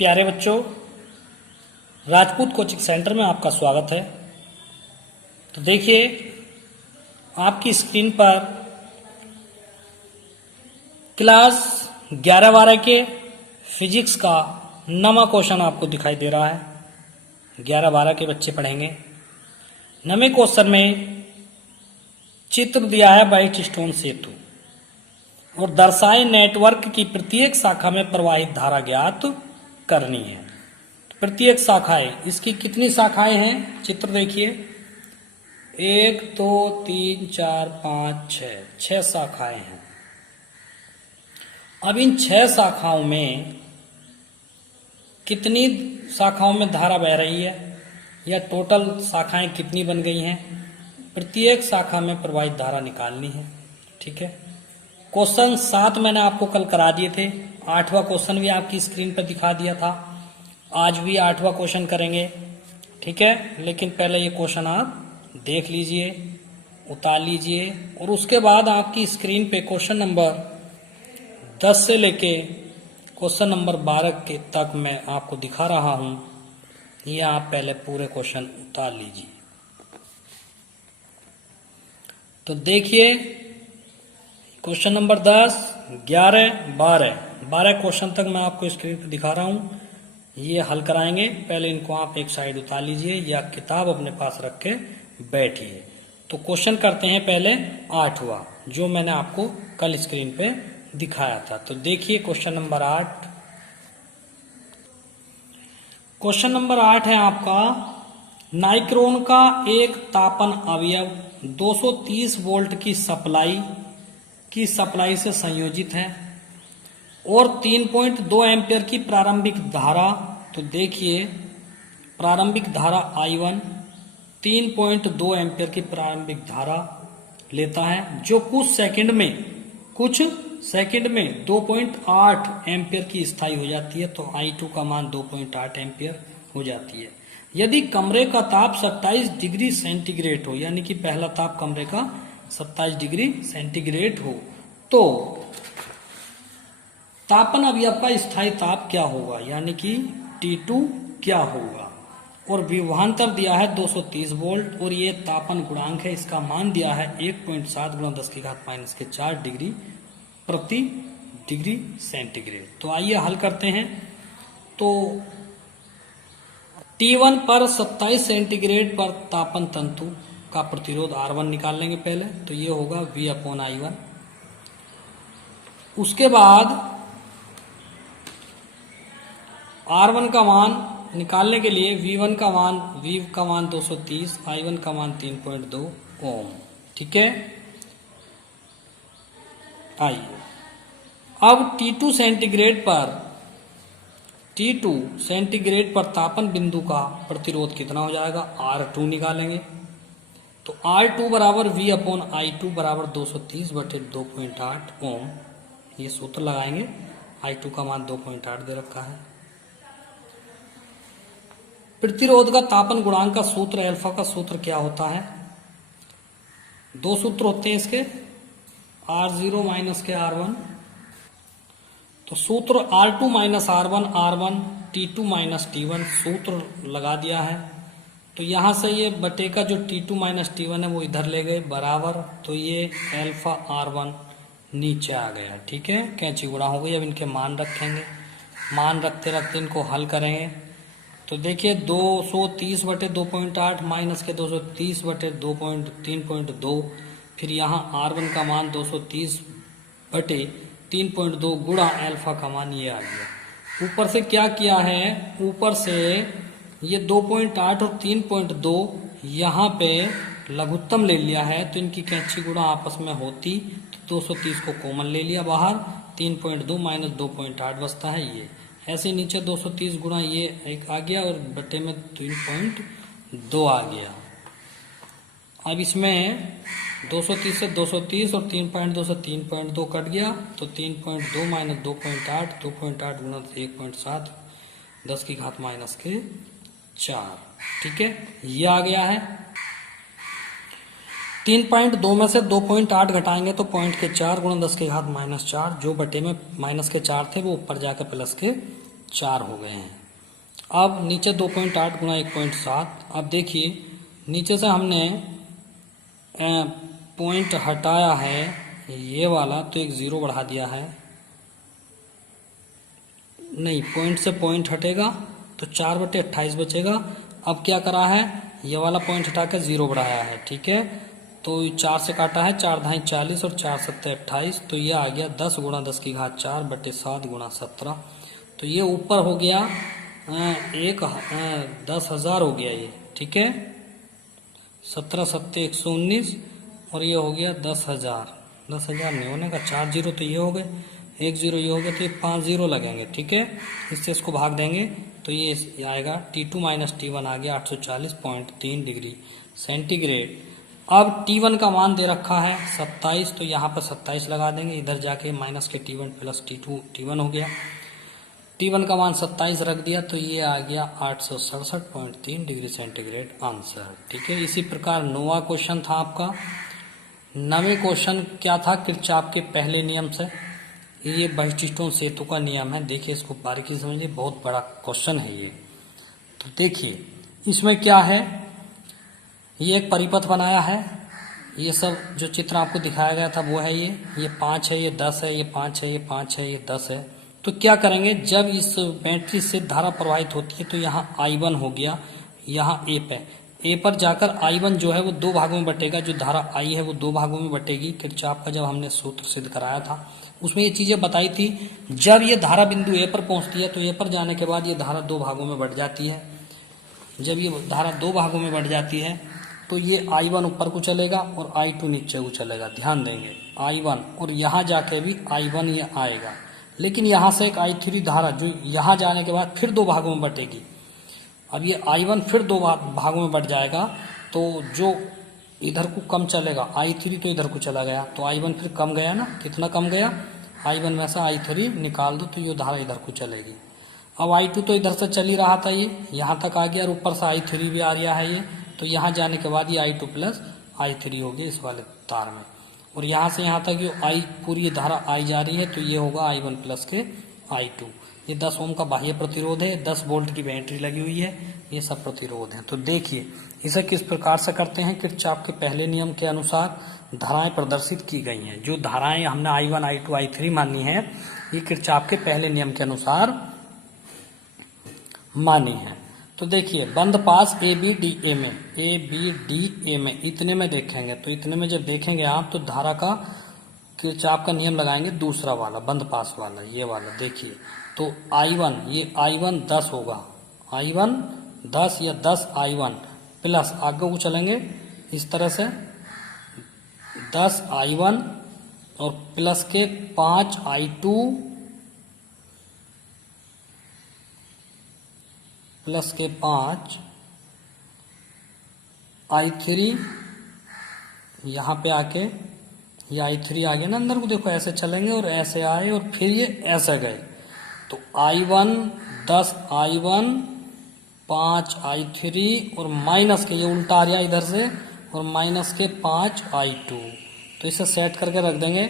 प्यारे बच्चों, Rajput coaching centre में आपका स्वागत है। तो देखिए, आपकी स्क्रीन पर क्लास 11-12 के फिजिक्स का 9वां क्वेश्चन आपको दिखाई दे रहा है। 11-12 के बच्चे पढ़ेंगे। 9वें क्वेश्चन में चित्र दिया है व्हाइट स्टोन सेतु और दर्शाए नेटवर्क की प्रत्येक शाखा में प्रवाहित धारा ज्ञात करनी है। प्रत्येक शाखाएं, इसकी कितनी शाखाएं हैं? चित्र देखिए, 1 2 3 4 5 6 शाखाएं हैं। अब इन 6 शाखाओं में कितनी शाखाओं में धारा बह रही है या टोटल शाखाएं कितनी बन गई हैं? प्रत्येक शाखा में प्रवाहित धारा निकालनी है। ठीक है। क्वेश्चन 7 मैंने आपको कल करा दिए थे। 8वां क्वेश्चन भी आपकी स्क्रीन पर दिखा दिया था। आज भी 8वां क्वेश्चन करेंगे। ठीक है, लेकिन पहले ये क्वेश्चन आप देख लीजिए, उतार लीजिए और उसके बाद आपकी स्क्रीन पे क्वेश्चन नंबर 10 से लेके क्वेश्चन नंबर 12 के तक मैं आपको दिखा रहा हूं। ये आप पहले पूरे क्वेश्चन उतार लीजिए। तो देखिए, क्वेश्चन नंबर 10, 11, 12 क्वेश्चन तक मैं आपको स्क्रीन पर दिखा रहा हूं। ये हल कराएंगे। पहले इनको आप एक साइड उतार लीजिए या किताब अपने पास रख के बैठिए। तो क्वेश्चन करते हैं पहले 8वां, जो मैंने आपको कल स्क्रीन पे दिखाया था। तो देखिए क्वेश्चन नंबर 8। क्वेश्चन नंबर 8 है आपका, नाइक्रोन का एक तापन अवयव 230 वोल्ट की सप्लाई से संयोजित है और 3.2 एम्पियर की प्रारंभिक धारा। तो देखिए, प्रारंभिक धारा I1 3.2 एम्पियर की प्रारंभिक धारा लेता है, जो कुछ सेकंड में 2.8 एम्पियर की स्थायी हो जाती है। तो I2 का मान 2.8 एम्पियर हो जाती है। यदि कमरे का ताप 27 डिग्री सेंटीग्रेड हो, यानी कि पहला ताप कमरे का 27 डिग्री सेंटीग्रेड हो, तो तापन अवयव का स्थायी ताप क्या होगा, यानी कि T2 क्या होगा। और विभवांतर दिया है 230 वोल्ट और ये तापन गुणांक है, इसका मान दिया है 1.7 × 10⁻⁴ डिग्री प्रति डिग्री सेंटीग्रेड। तो आइए हल करते हैं। तो T1 पर 27 सेंटीग्रेड पर तापन तंतु का प्रतिरोध R1 निकाल लेंगे पहले। तो ये होगा V/I1। उसके बाद R1 का मान निकालने के लिए V का मान 230, I1 का मान 3.2 ओम। ठीक है। आइए अब T2 सेंटीग्रेड पर तापन बिंदु का प्रतिरोध कितना हो जाएगा, R2 निकालेंगे। तो R2 बराबर V/I2 बराबर 230/2.8 ओम। ये सूत्र लगाएंगे। I2 का मान 2.8 दे रखा है। प्रतिरोध का तापन गुणांक का सूत्र, अल्फा का सूत्र क्या होता है? 2 सूत्र होते हैं इसके, R0 माइनस के R1। तो सूत्र R2 minus R1 T2 minus T1 सूत्र लगा दिया है। तो यहां से ये बटे का जो T2 माइनस T1 है वो इधर ले गए बराबर। तो ये अल्फा R1 नीचे आ गया। ठीक है, कैंची गुणा हो गई। अब इनके मान रखेंगे, मान रखते रखते इनको हल करेंगे। तो देखिए, 230/2.8 माइनस के 230/3.2, फिर यहाँ R1 का मान 230/3.2 गुणा अल्फा का मान ये आ गया। ऊपर से क्या किया है, ऊपर से ये 2.8 और 3.2 यहाँ पे लघुत्तम ले लिया है। तो इनकी कैंची गुणा आपस में होती, तो 230 को कॉमन ले लिया बाहर, 3.2 माइनस 2.8 बचता है ये। ऐसे नीचे 230 गुणा ये एक आ गया और बटे में 3.2 आ गया। अब इसमें 230 से 230 और 3.2 से 3.2 कट गया। तो 3.2 माइनस 2.8 गुणा 1.7 10⁻⁴। ठीक है, ये आ गया है। 3.2 में से 2.8 घटाएंगे तो 0.4 गुणा 10⁻⁴, जो बटे में -4 थे वो ऊपर जाकर +4 4 हो गए हैं। अब नीचे 2.8 गुणा 1.7। अब देखिए नीचे से हमने पॉइंट हटाया है ये वाला, तो एक 0 बढ़ा दिया है। नहीं, पॉइंट से पॉइंट हटेगा तो 4/28 बचेगा। अब क्या करा है, ये वाला पॉइंट हटा के 0 बढ़ाया है, ठीक है। तो 4 से काटा है, 4 धाई 40 और 4 सत्ते 28, तो ये आ गया 10 गुणा 10 की घात 4 बटे 7 गुणा 17। तो ये ऊपर हो गया 10,000 हो गया ये, ठीक है। 17 सत्ते 119 और ये हो गया 10,000। 10,000 नहीं होने का, 4 जीरो तो ये हो गए, 1 जीरो ये हो गया, तो ये 5 जीरो लगेंगे, ठीक है। इससे इसको भाग देंगे तो ये आएगा T2 माइनस T1 आ गया 840.3 डिग्री सेंटीग्रेड। अब T1 का मान दे रखा है 27, तो यहाँ पर 27 लगा देंगे, इधर जाके माइनस के T1 प्लस T1 हो गया। T1 का मान 27 रख दिया तो ये आ गया 867.3 डिग्री सेंटीग्रेड आंसर, ठीक है। इसी प्रकार 9वां क्वेश्चन था आपका। 9वें क्वेश्चन क्या था, किरचॉफ के पहले नियम से। ये बहिष्ठोन सेतु का नियम है, देखिए इसको बारीकी से समझिए, बहुत बड़ा क्वेश्चन है ये। तो देखिए इसमें क्या है, ये एक परिपथ बनाया है, ये सब जो चित्र आपको दिखाया गया था वो है ये 5 है, ये 10 है, ये 5 है, ये 5 है, ये 10 है। तो क्या करेंगे, जब इस बैटरी से धारा प्रवाहित होती है तो यहाँ I1 हो गया, यहाँ ए पर जाकर I1 जो है वो 2 भागों में बटेगा, जो धारा I है वो 2 भागों में बटेगी। किरचॉफ का जब हमने सूत्र सिद्ध कराया था उसमें ये चीजें बताई थी। जब ये धारा बिंदु ए पर पहुंचती है तो ए पर जाने के बाद ये धारा 2 भागों में बट जाती है। जब ये धारा 2 भागों में बट जाती है तो ये I1 ऊपर को चलेगा और I2 नीचे को चलेगा, ध्यान देंगे I1, और यहाँ जाके भी I1 ये आएगा। लेकिन यहाँ से एक I3 धारा जो यहाँ जाने के बाद फिर 2 भागों में बटेगी। अब ये I1 फिर 2 भागों में बट जाएगा, तो जो इधर को कम चलेगा I3 तो इधर को चला गया, तो I1 फिर कम गया ना, कितना कम गया, I1 में से I3 निकाल दो तो ये धारा इधर को चलेगी। अब I2 तो इधर से चल ही रहा था, ये यहाँ तक आ गया और ऊपर से I3 भी आ रहा है ये, तो यहाँ जाने के बाद ये I2 प्लस I3 हो गया इस वाले तार में। और यहाँ से यहाँ तक जो I पूरी धारा I जा रही है तो ये होगा I1 प्लस के I2। ये 10 ओम का बाह्य प्रतिरोध है, 10 वोल्ट की बैटरी लगी हुई है, ये सब प्रतिरोध है। तो देखिए इसे किस प्रकार से करते हैं, किरचॉफ के पहले नियम के अनुसार धाराएं प्रदर्शित की गई हैं। जो धाराएं हमने I1, I2, I3 मानी है, ये किरचॉफ के पहले नियम के अनुसार मानी है। तो देखिए बंद पास ABDA में इतने में देखेंगे, तो इतने में जब देखेंगे आप तो धारा का किरचॉफ का नियम लगाएंगे, दूसरा वाला बंद पास वाला, ये वाला देखिए। तो I1, ये I1 10 होगा, I1 10 या 10 I1 प्लस आगे को चलेंगे इस तरह से 10 I1 और प्लस के 5 I2 प्लस के 5 I3, यहाँ पे आके ये I3 आ गया ना अंदर को, देखो ऐसे चलेंगे और ऐसे आए और फिर ये ऐसे गए, तो I1 10 I1 5 I3 और माइनस के ये उल्टा आ रहा इधर से और माइनस के 5 I2। तो इसे सेट करके रख देंगे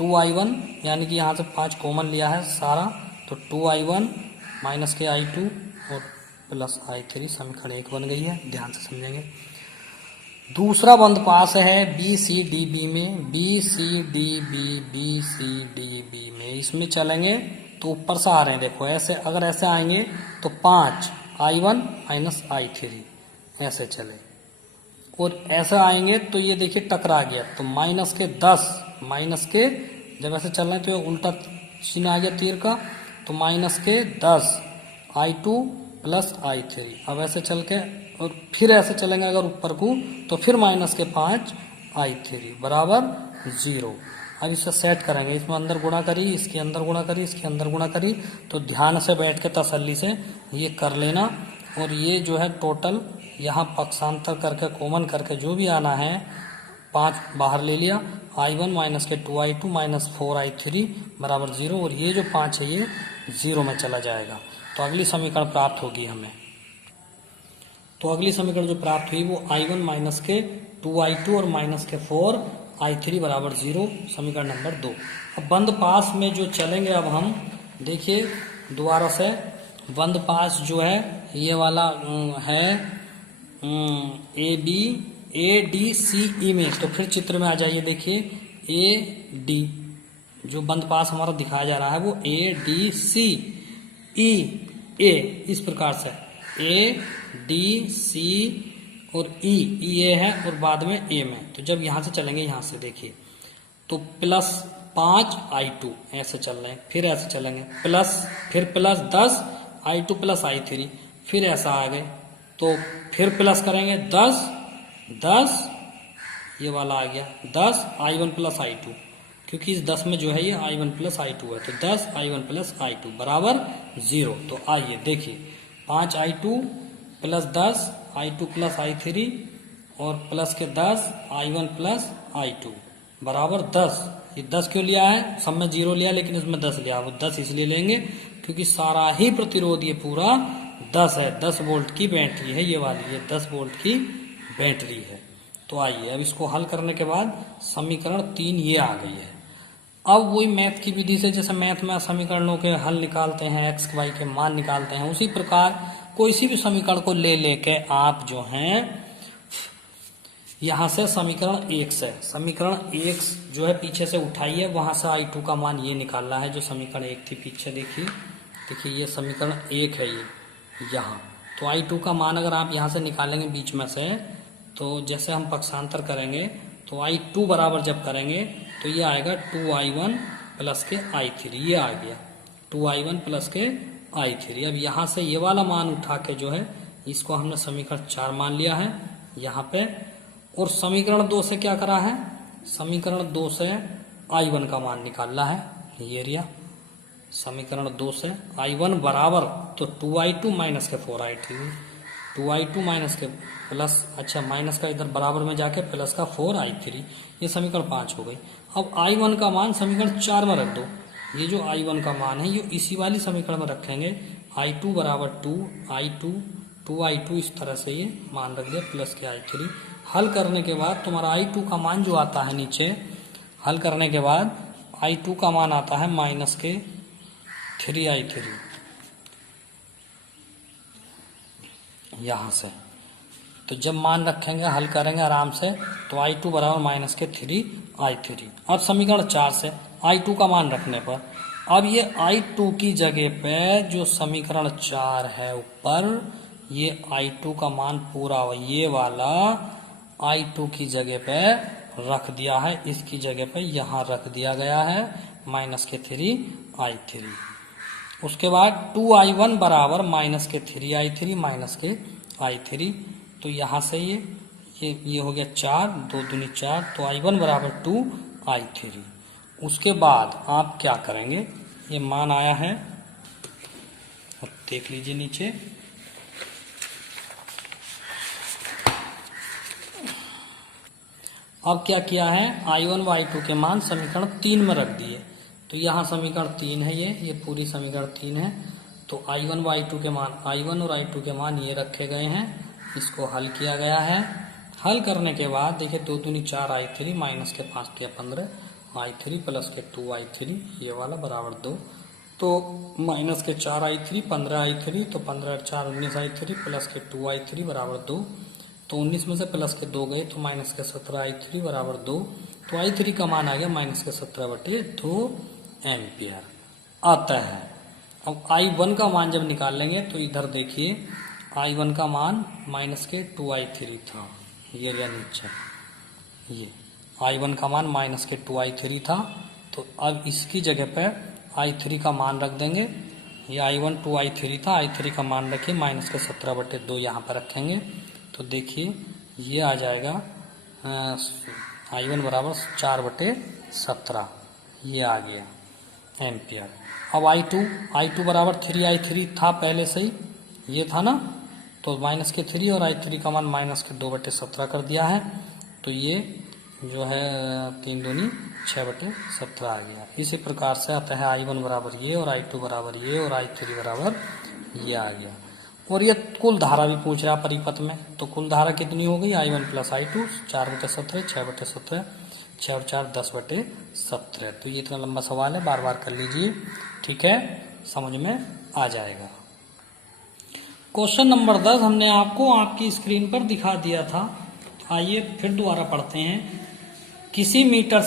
2 I1, यानी कि यहाँ से 5 कॉमन लिया है सारा, तो 2 I1 माइनस के I2 और प्लस I3, समीकरण 1 बन गई है, ध्यान से समझेंगे। दूसरा बंद पास है BCDB में, इसमें चलेंगे तो ऊपर से आ रहे हैं, देखो ऐसे, अगर ऐसे आएंगे तो 5 I1 माइनस I3 ऐसे चले, और ऐसे आएंगे तो ये देखिए टकरा गया, तो माइनस के 10, माइनस के जब ऐसे चल रहे हैं तो उल्टा चिन्ह आ गया तीर का, तो माइनस के 10 I2 प्लस I3। अब ऐसे चल के और फिर ऐसे चलेंगे अगर ऊपर को, तो फिर माइनस के 5 I3 बराबर 0। अब इसे सेट करेंगे, इसमें अंदर गुणा करी, इसके अंदर गुणा करी, इसके अंदर गुणा करी, तो ध्यान से बैठ के तसल्ली से ये कर लेना। और ये जो है टोटल यहाँ पक्षांतर करके कॉमन करके जो भी आना है 5 बाहर ले लिया, I1 माइनस के 2 I2 माइनस 4 I3 बराबर 0, और ये जो 5 है ये 0 में चला जाएगा। तो अगली समीकरण प्राप्त होगी हमें। तो अगली समीकरण जो प्राप्त हुई वो I1 माइनस के 2 I2 और माइनस के 4 I3 बराबर 0, समीकरण नंबर 2। अब बंद पास में जो चलेंगे अब हम देखिए दोबारा से बंद पास जो है ये वाला है ABADCE में, तो फिर चित्र में आ जाइए। देखिए AD जो बंद पास हमारा दिखाया जा रहा है वो ADCE A इस प्रकार से ADC और E है और बाद में A में। तो जब यहां से चलेंगे, यहां से देखिए तो प्लस 5I2 ऐसे चल रहे हैं, फिर ऐसे चलेंगे प्लस, फिर प्लस 10I2 प्लस I3, फिर ऐसा आ गए तो फिर प्लस करेंगे 10 ये वाला आ गया 10I1 प्लस I2, क्योंकि इस 10 में जो है ये I1 प्लस I2 है, तो 10I1 प्लस I2 बराबर 0। तो आइए देखिए 5I2 plus 10I2 plus I3 और प्लस के 10I1 प्लस I2 बराबर 10। ये 10 क्यों लिया है, सब में 0 लिया लेकिन इसमें 10 लिया, वो 10 इसलिए लेंगे क्योंकि सारा ही प्रतिरोध ये पूरा 10 है, 10 वोल्ट की बैटरी है ये वाली, ये 10 वोल्ट की बैटरी है। तो आइए अब इसको हल करने के बाद समीकरण 3 ये आ गई है। अब वही मैथ की विधि से, जैसे मैथ में समीकरणों के हल निकालते हैं, एक्स वाई के मान निकालते हैं, उसी प्रकार कोई सी भी समीकरण को ले लेके आप जो हैं यहां से समीकरण 1 से, समीकरण 1 जो है पीछे से उठाइए, वहां से I2 का मान ये निकालना है जो समीकरण 1 थी पीछे। देखिए ये समीकरण 1 है ये यहाँ, तो I2 का मान अगर आप यहाँ से निकालेंगे बीच में से, तो जैसे हम पक्षांतर करेंगे तो I2 बराबर जब करेंगे तो ये आएगा 2I1 प्लस के I3, ये आ गया 2I1 प्लस के I3। अब यहाँ से ये वाला मान उठा के जो है इसको हमने समीकरण 4 मान लिया है यहाँ पे, और समीकरण 2 से क्या करा है, समीकरण 2 से I1 का मान निकालना है, ये रिया समीकरण 2 से I1 बराबर तो 2I2 माइनस के 4I3, 2I2 माइनस के प्लस, अच्छा माइनस का इधर बराबर में जाके प्लस का 4I3, ये समीकरण 5 हो गई। अब I1 का मान समीकरण 4 में रख दो, ये जो I1 का मान है ये इसी वाली समीकरण में रखेंगे, I2 बराबर 2I2 इस तरह से ये मान रख दिया प्लस के I3। हल करने के बाद तुम्हारा I2 का मान जो आता है नीचे, हल करने के बाद I2 का मान आता है माइनस के 3I3 यहां से। तो जब मान रखेंगे हल करेंगे आराम से तो I2 बराबर माइनस के 3I3। अब समीकरण 4 से I2 का मान रखने पर, अब ये I2 की जगह पे जो समीकरण 4 है ऊपर, ये I2 का मान पूरा ये वाला I2 की जगह पे रख दिया है, इसकी जगह पे यहां रख दिया गया है माइनस के 3I3। उसके बाद 2I1 बराबर माइनस के 3I3 माइनस के I3, तो यहां से ये हो गया 4, 2 दूनी 4, तो I1 बराबर 2I3। उसके बाद आप क्या करेंगे, ये मान आया है देख लीजिए नीचे, अब क्या किया है I1 व I2 के मान समीकरण 3 में रख दिए, तो यहाँ समीकरण 3 है, ये पूरी समीकरण 3 है। तो I1 व I2 के मान, I1 और I2 के मान ये रखे गए हैं, इसको हल किया गया है। हल करने के बाद देखिए 2 दूनी 4I3 माइनस के 5 के 15I3 प्लस के 2I3 ये वाला बराबर 2, तो माइनस के 4I3 15I3, तो 15 4 19I3 प्लस के 2I3 बराबर 2, तो 19 में से प्लस के 2 गए तो माइनस के 17I3 बराबर 2, तो I3 का मान आ गया माइनस के 17/2 एम्पियर आता है। अब I1 का मान जब निकाल लेंगे तो इधर देखिए I1 का मान माइनस के 2I3 था, ये गया नीचे, ये I1 का मान माइनस के 2I3 था, तो अब इसकी जगह पे I3 का मान रख देंगे, ये I1 2I3 था, I3 का मान रखिए माइनस के 17/2 यहाँ पर रखेंगे, तो देखिए ये आ जाएगा I1 बराबर 4/17, ये आ गया एम्पियर। अब I2 बराबर 3I3 था पहले से ही, ये था ना, तो माइनस के 3 और I3 का मान माइनस के 2/17 कर दिया है, तो ये जो है 3 दूनी 6/17 आ गया। इसी प्रकार से आता है I1 बराबर ये और I2 बराबर ये और I3 बराबर ये आ गया। और ये कुल धारा भी पूछ रहा परिपथ में, तो कुल धारा कितनी हो गई I1 प्लस I2 4/17 6/17, 6 और 4 10/17। तो ये इतना लंबा सवाल है, बार बार कर लीजिए, ठीक है। समझ में आ जाएगा। क्वेश्चन नंबर 10 हमने आपको आपकी स्क्रीन पर दिखा दिया था। आइए फिर दोबारा पढ़ते हैं। किसी मीटर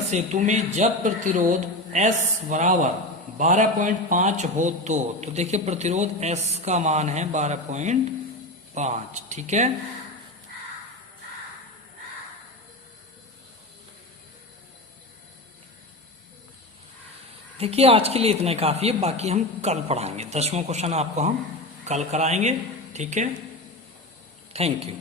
सेतु में जब प्रतिरोध S बराबर 12.5 हो तो देखिए प्रतिरोध S का मान है 12.5, ठीक है। देखिए आज के लिए इतना ही काफी है, बाकी हम कल पढ़ाएंगे। 10वां क्वेश्चन आपको हम कल कराएंगे, ठीक है। Thank you.